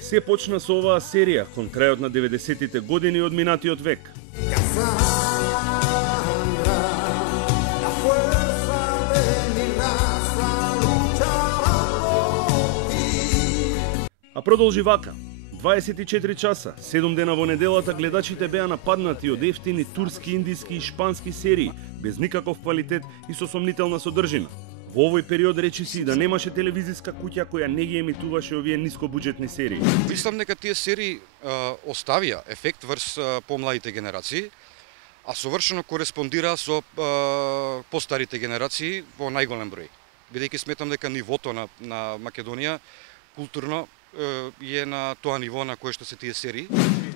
Се почна со оваа серија кон крајот на 90-тите години од минатиот век. А продолжи вака. 24 часа, 7 дена во неделата гледачите беа нападнати од ефтини турски, индиски и шпански серии, без никаков квалитет и со сомнителна содржина. Во овој период речиси да немаше телевизиска куќа која не ги емитуваше овие нискобуџетни серии. Мислам дека тие серии оставија ефект врз помладите генерации, а совршено кореспондира со постарите генерации во најголем број. Бидејќи сметам дека нивото на Македонија културно е на тоа ниво на кое што се тие серии.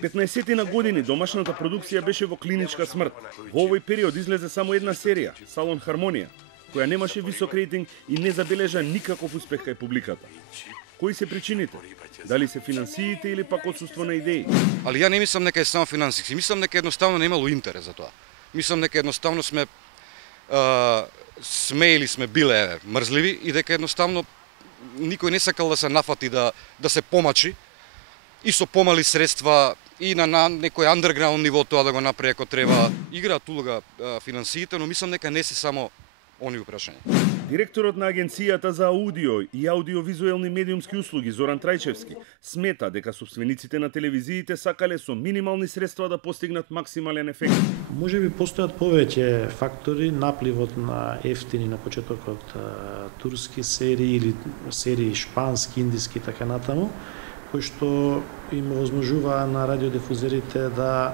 15 на години домашната продукција беше во клиничка смрт. Во овој период излезе само една серија, Салон Хармонија, која немаше висок рейтинг и не забележа никаков успех кај публиката. Кои се причините? Дали се финансиите или пак отсуство на идеи? Али ја не мислам дека е само финансиски, мислам дека едноставно немало интерес за тоа. Мислам дека едноставно сме или сме биле мрзливи и дека едноставно никој не сакал да се нафати да се помачи и со помали средства и на некој андерграунд ниво тоа да го направи ако треба. Играат улога финансиите, но мислам дека не се само они прашања. Директорот на Агенцијата за аудио и аудиовизуелни медиумски услуги Зоран Трајчевски смета дека собствениците на телевизиите сакале со минимални средства да постигнат максимален ефект. Може би постојат повеќе фактори, напливот на ефтини на почетокот турски серии или серии шпански, индиски и така натаму, кои што им возможува на радиодифузерите да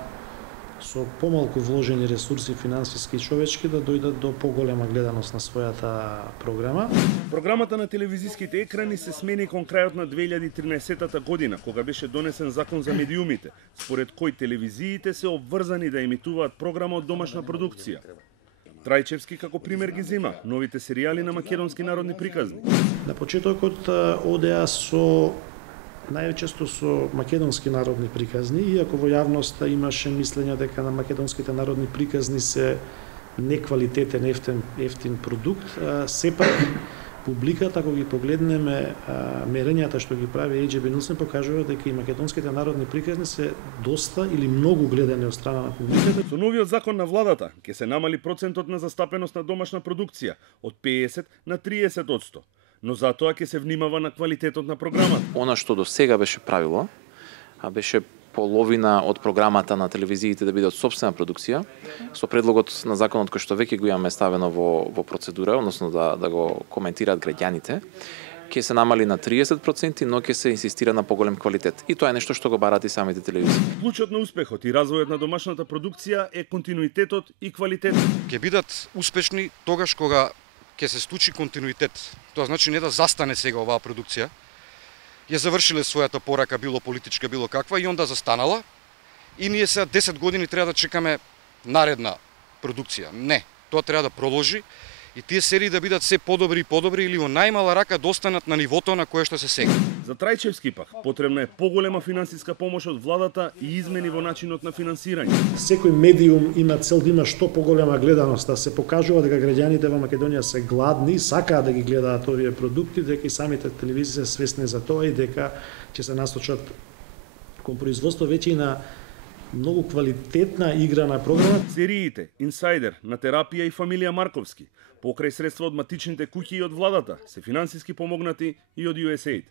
со помалку вложени ресурси финансиски и човечки да дојдат до поголема гледаност на својата програма. Програмата на телевизиските екрани се смени кон крајот на 2013 година, кога беше донесен закон за медиумите, според кој телевизиите се обврзани да емитуваат програма од домашна продукција. Трајчевски како пример ги зема новите серијали на македонски народни приказни. На почетокот одеа најчесто со македонски народни приказни, иако во јавноста имаше мислење дека на македонските народни приказни се неквалитетен, ефтин продукт, сепак публиката, ако ги погледнеме мерењата што ги прави AGB Нилсен, покажува дека и македонските народни приказни се доста или многу гледани од страна на публиката. Со новиот закон на владата ќе се намали процентот на застапеност на домашна продукција од 50 на 30%. Но затоа ќе се внимава на квалитетот на програмата. Она што до сега беше правило, беше половина од програмата на телевизиите да биде од сопствена продукција, со предлогот на законот кој што веќе го имаме ставено во процедура, односно да го коментираат граѓаните, ќе се намали на 30%, но ќе се инсистира на поголем квалитет. И тоа е нешто што го бараат и самите телевизии. Клучот на успехот и развојот на домашната продукција е континуитетот и квалитетот. Ќе бидат успешни тогаш кога ќе се случи континуитет. Тоа значи не да застане сега оваа продукција, ја завршиле својата порака, било политичка, било каква, и онда застанала, и ние сега 10 години треба да чекаме наредна продукција. Не, тоа треба да продолжи и тие серии да бидат се подобри и подобри или во најмала рака да останат на нивото на кое што се сега. За Трајчевски пак потребна е поголема финансиска помош од владата и измени во начинот на финансирање. Секој медиум има цел да има што поголема гледаност, да се покажува дека граѓаните во Македонија се гладни, сакаат да ги гледаат овие продукти, дека и самите телевизии се свесни за тоа и дека ќе се насочат кон производство веќе и на многу квалитетна игра на програма. Сериите Инсайдер, На терапија и Фамилија Марковски, покрај средства од матичните куќи и од владата, се финансиски помогнати и од USAID.